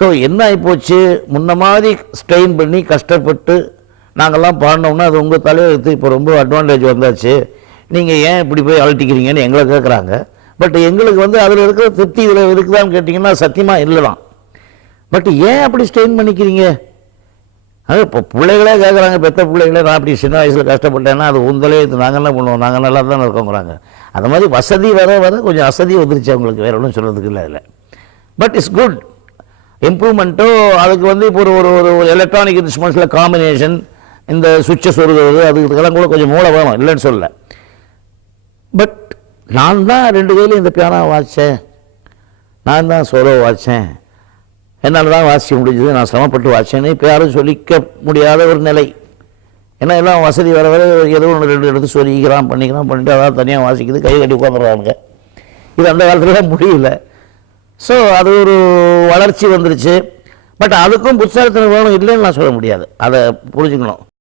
So என்ன ஆகிப்போச்சு, முன்ன மாதிரி ஸ்ட்ரெயின் பண்ணி கஷ்டப்பட்டு நாங்கள்லாம் பாடினோம்னா அது உங்கள் தலையெழுத்து, இப்போ ரொம்ப அட்வான்டேஜ் வந்தாச்சு, நீங்கள் ஏன் இப்படி போய் அழட்டிக்கிறீங்கன்னு எங்களை கேட்குறாங்க. பட் எங்களுக்கு வந்து அதில் இருக்கிற திருப்தி இதில் இருக்குதான்னு கேட்டிங்கன்னா சத்தியமாக இல்லை தான். பட் ஏன் அப்படி ஸ்ட்ரெயின் பண்ணிக்கிறீங்க? அது இப்போ பிள்ளைகளே கேட்குறாங்க, பெற்ற பிள்ளைகளே, நான் அப்படி சின்ன வயசில் கஷ்டப்பட்டேன்னா அது உந்தலே நாங்கள் என்ன பண்ணுவோம், நாங்கள் நல்லா தானே இருக்கோங்கிறாங்க. அது மாதிரி வசதி வர வர கொஞ்சம் அசதி வந்துருச்சு அவங்களுக்கு, வேறு ஒன்றும் சொல்கிறதுக்கு இல்லை அதில். பட் இட்ஸ் குட் இம்ப்ரூவ்மெண்ட்டோ. அதுக்கு வந்து இப்போ ஒரு ஒரு எலக்ட்ரானிக் இன்ஸ்ட்ருமெண்ட்ஸில் காம்பினேஷன், இந்த சுவிட்சை சொருகிறது, அதுக்கெல்லாம் கூட கொஞ்சம் மூளை வேணும், இல்லைன்னு சொல்லலை. பட் நான் தான் 2 கையிலும் இந்த பியானோ வாசித்தேன், நான் தான் சோலோ வாசித்தேன், என்னால் தான் வாசிக்க முடிஞ்சது, நான் சிரமப்பட்டு வாசித்தேன்னு இப்போ யாரும் சொல்லிக்க முடியாத ஒரு நிலை. ஏன்னா எல்லாம் வசதி வர வர ஏதோ ஒன்று 2 எடுத்து பண்ணிட்டு அதாவது தனியாக வாசிக்குது, கை கட்டி உட்காந்துடுறாங்க. இது அந்த காலத்தில் முடியல. ஸோ அது ஒரு வளர்ச்சி வந்துருச்சு. பட் அதுக்கும் புத்தாலத்தனம் வேணும் இல்லைன்னு நான் சொல்ல முடியாது, அதை புரிஞ்சுக்கணும்.